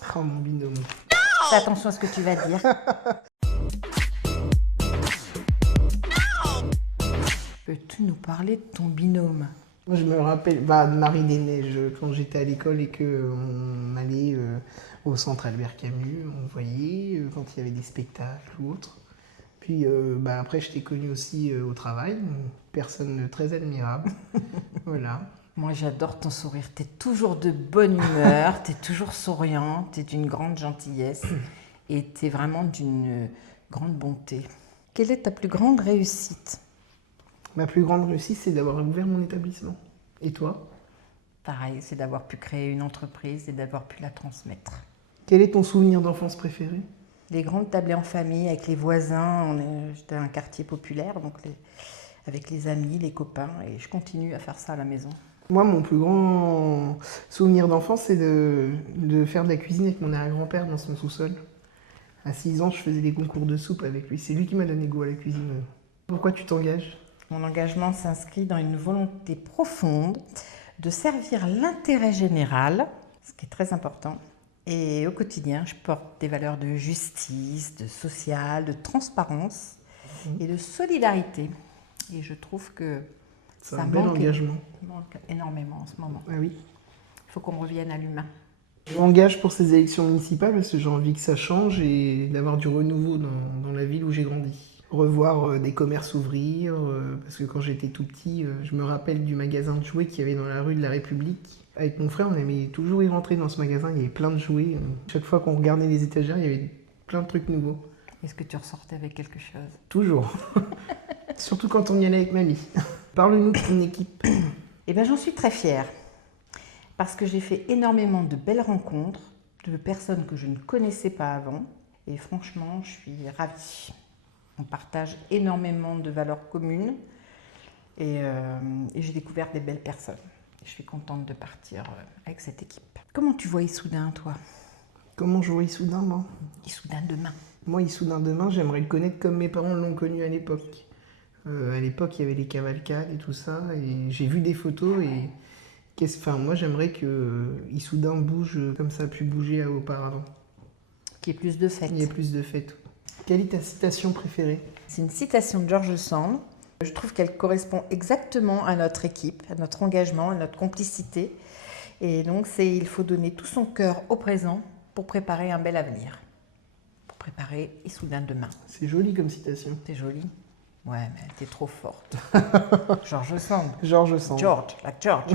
Oh, mon binôme. Fais attention à ce que tu vas dire. Peux-tu nous parler de ton binôme? Moi, je me rappelle de Marie des Neiges, quand j'étais à l'école et qu'on allait au centre Albert Camus, on voyait quand il y avait des spectacles ou autre. Puis après, je t'ai connu aussi au travail, une personne très admirable. Voilà. Moi, j'adore ton sourire. Tu es toujours de bonne humeur, tu es toujours souriant, tu es d'une grande gentillesse et tu es vraiment d'une grande bonté. Quelle est ta plus grande réussite? Ma plus grande réussite, c'est d'avoir ouvert mon établissement. Et toi? Pareil, c'est d'avoir pu créer une entreprise et d'avoir pu la transmettre. Quel est ton souvenir d'enfance préféré? Les grandes tablées en famille avec les voisins. J'étais un quartier populaire, donc avec les amis, les copains, et je continue à faire ça à la maison. Moi, mon plus grand souvenir d'enfance, c'est de faire de la cuisine avec mon arrière-grand-père dans son sous-sol. À 6 ans, je faisais des concours de soupe avec lui. C'est lui qui m'a donné goût à la cuisine. Pourquoi tu t'engages? Mon engagement s'inscrit dans une volonté profonde de servir l'intérêt général, ce qui est très important. Et au quotidien, je porte des valeurs de justice, de social, de transparence et de solidarité. Et je trouve que C'est ça un bel engagement. manque énormément en ce moment. Ah oui. Il faut qu'on revienne à l'humain. Je m'engage pour ces élections municipales parce que j'ai envie que ça change et d'avoir du renouveau dans la ville où j'ai grandi. Revoir des commerces ouvrir, parce que quand j'étais tout petit, je me rappelle du magasin de jouets qu'il y avait dans la rue de la République. Avec mon frère, on aimait toujours y rentrer dans ce magasin, il y avait plein de jouets. Chaque fois qu'on regardait les étagères, il y avait plein de trucs nouveaux. Est-ce que tu ressortais avec quelque chose? Toujours. Surtout quand on y allait avec mamie. Parle-nous de ton équipe. Eh bien, j'en suis très fière parce que j'ai fait énormément de belles rencontres de personnes que je ne connaissais pas avant et franchement, je suis ravie. On partage énormément de valeurs communes et j'ai découvert des belles personnes. Je suis contente de partir avec cette équipe. Comment tu vois Issoudun, toi? Comment je vois Issoudun, moi? Issoudun demain. Moi, Issoudun demain, j'aimerais le connaître comme mes parents l'ont connu à l'époque. À l'époque, il y avait les cavalcades et tout ça, et j'ai vu des photos et moi, j'aimerais que Issoudun bouge comme ça a pu bouger auparavant. Qu'il y ait plus de fêtes. Il y a plus de fêtes. Quelle est ta citation préférée? C'est une citation de George Sand. Je trouve qu'elle correspond exactement à notre équipe, à notre engagement, à notre complicité. Et donc, il faut donner tout son cœur au présent pour préparer un bel avenir. Pour préparer Issoudun demain. C'est joli comme citation. C'est joli? Ouais, mais t'es trop forte. George Sand. George Sand. George, like George.